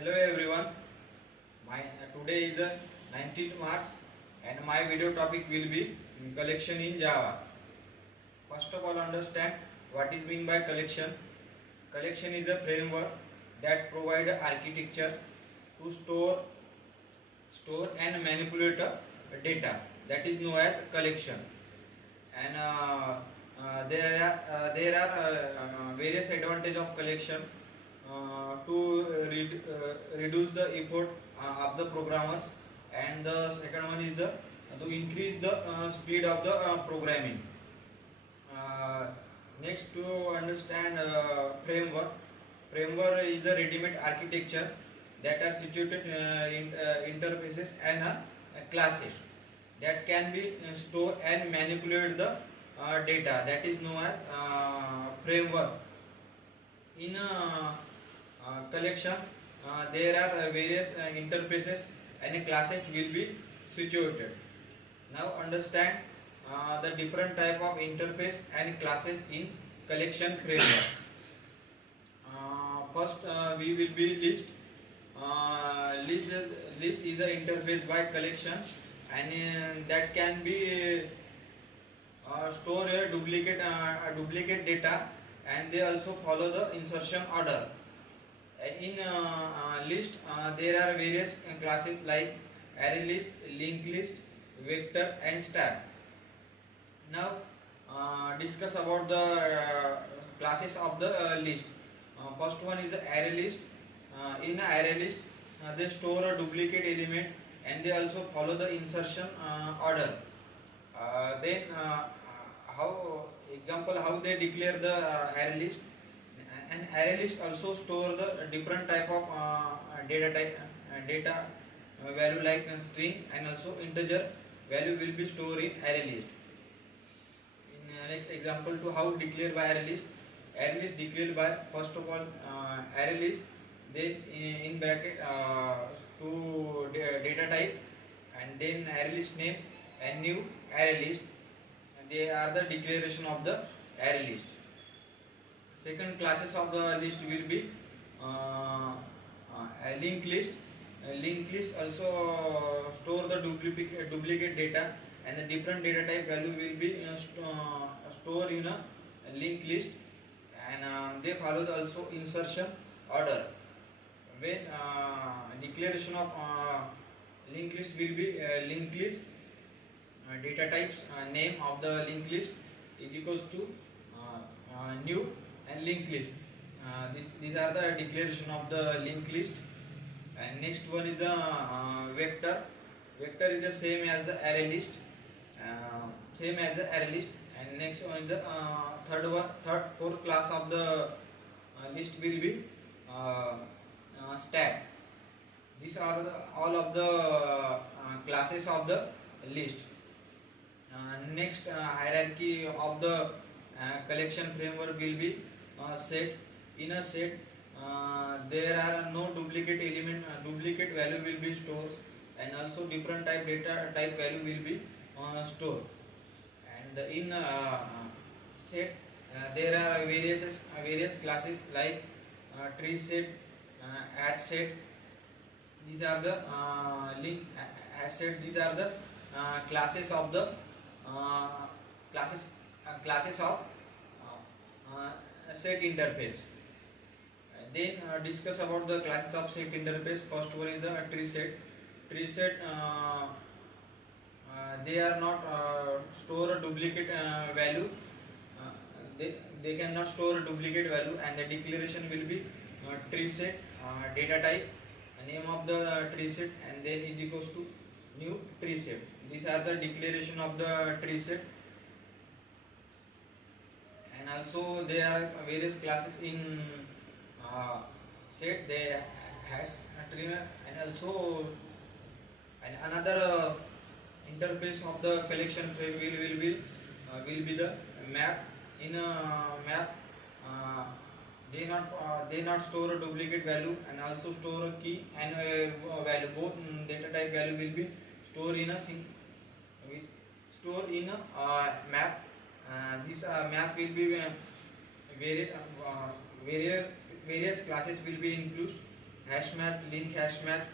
Hello everyone. Today is 19th March and my video topic will be collection in Java. First of all, understand what is meant by collection. Collection is a framework that provides architecture to store and manipulate data. That is known as collection. And there are various advantages of collection to reduce the effort of the programmers, and the second one is to increase the speed of the programming. Next, to understand framework is a ready-made architecture that are situated in interfaces and classes that can be store and manipulate the data. That is known as framework. In collection, there are various interfaces and classes will be situated. Now understand the different type of interface and classes in collection framework. First, we will be list. List is the interface by collection, and that can be store a duplicate data, and they also follow the insertion order. In list, there are various classes like array list, linked list, vector, and stack. Now discuss about the classes of the list. First one is the array list. In array list, they store a duplicate element, and they also follow the insertion order. Then how they declare the array list. An array list also store the different type of data value like string, and also integer value will be stored in array list. In next example, to how declare by array list. Array list declared by, first of all, array list, then in bracket to data type, and then array list name and new array list, and they are the declaration of the array list. Second classes of the list will be a linked list. Linked list also store the duplicate data, and the different data type value will be stored in a linked list, and they follow the also insertion order. When declaration of linked list will be linked list data types name of the linked list is equals to new and linked list. These are the declaration of the linked list. And next one is the vector. Vector is the same as the array list. And next one is the fourth class of the list will be stack. These are all of the classes of the list. Next, hierarchy of the collection framework will be set. In a set, there are no duplicate element, duplicate value will be stored, and also different data type value will be stored. And in set, there are various classes like tree set, add set. These are the link set. These are the classes of the classes of set interface. Then discuss about the classes of set interface. First one is the tree set. Tree set, they are not store a duplicate value. They cannot store a duplicate value, and the declaration will be tree set data type, name of the tree set, and then is equals to new tree set. These are the declaration of the tree set. And also there are various classes in set. They has a tree, and also another interface of the collection frame will be the map. In a map, they not store a duplicate value, and also store a key and a value. Both data type value will be stored in a map. This map will be various classes will be included, hash map, link hash map,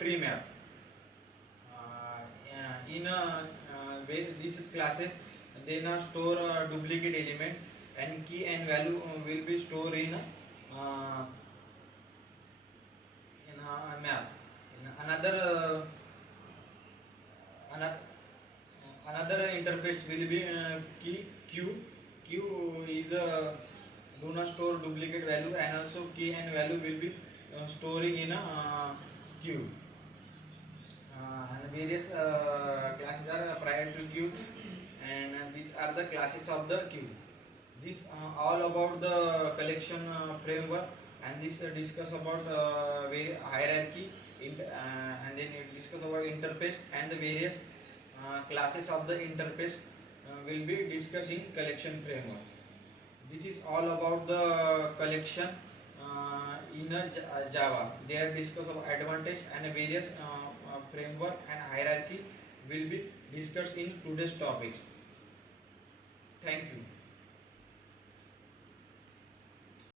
tree map. In these classes, they now store duplicate element, and key and value will be stored in a map. In another another interface will be key q. Q is a do not store duplicate value, and also key and value will be storing in a queue. And various classes are prior to queue, and these are the classes of the queue. This all about the collection framework, and this discuss about hierarchy, and then it discuss about interface and the various classes of the interface will be discussed in collection framework. This is all about the collection in Java. They are discussed about advantage and various framework and hierarchy will be discussed in today's topics. Thank you.